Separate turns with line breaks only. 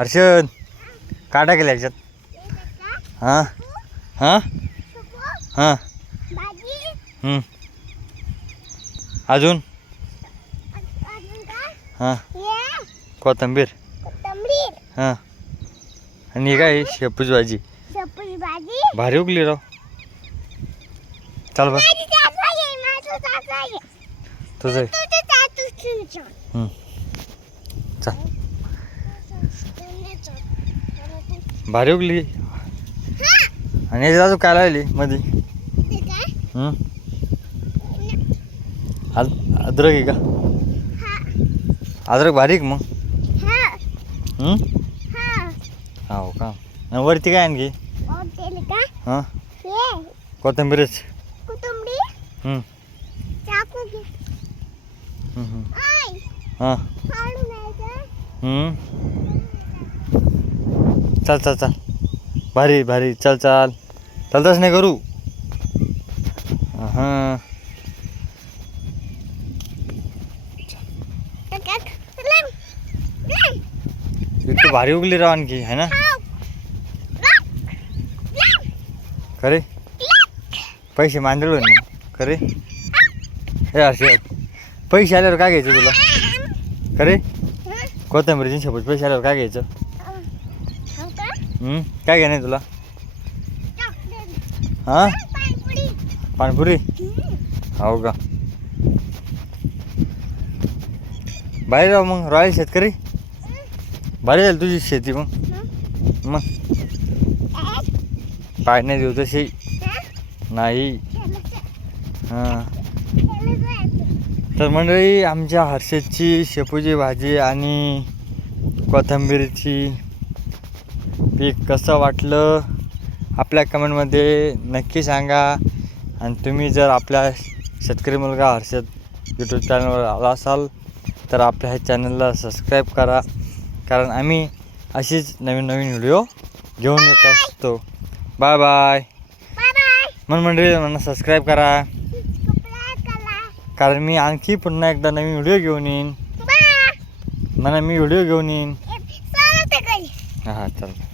हर्षद का टाकेल ह्याच्यात. हां? हां? हां? अजून? हां. कोथंबीर.
कोथिंबीर
हां. आणि काय शेपूज भाजी
भाजी
भारी उगली राव. चाल बरं
आहे
तुझं चाल. भारी उगली. आणि याच्यात अजून काय लावली मध्ये? अद- अद्रक आहे का? अद्रक भारी आहे का मग? हं? का? वरती काय आणखी? हां? कोथंबीरच.
कोथिंबीर
हं.
चाकू घे
हं, हं.
आय
हां
फाडून घ्यायचं
हं. चल चल चल. भारी भारी. चल चल. चलतच नाही करू. हां इतकी भारी उगली राव आणखी है ना? खरे पैसे मांदळ होईल खरे हे हर्षद. पैसे आल्यावर काय घ्यायचं तुला? खरे कोथंबीरची शेपूट पैसे आल्यावर काय घ्यायचं? काय घेणार तुला? हा? पाणीपुरी? हो का? बाहेर राव मग रॉयल शेतकरी? भारी झाली तुझी शेती मग. मग? पाय नाही देऊ तशी. नाही. हां. तर मंडळी आमच्या हर्षदची शेपूची भाजी आणि कोथिंबीरची पीक कसं वाटलं? आपल्या कमेंटमध्ये नक्की सांगा. आणि तुम्ही जर आपल्या शेतकरी मुलगा हर्षद यूट्यूब चॅनलवर आला असाल तर आपल्या ह्या चॅनलला सबस्क्राईब करा. कारण आम्ही अशीच नवीन नवीन व्हिडिओ घेऊन येत असतो. बाय बाय मन मंडळी म्हणा सबस्क्राईब करा. कारण मी आणखी पुन्हा एकदा नवीन व्हिडिओ घेऊन येईन. म्हणा मी व्हिडिओ घेऊन येईन. हां हां चालतं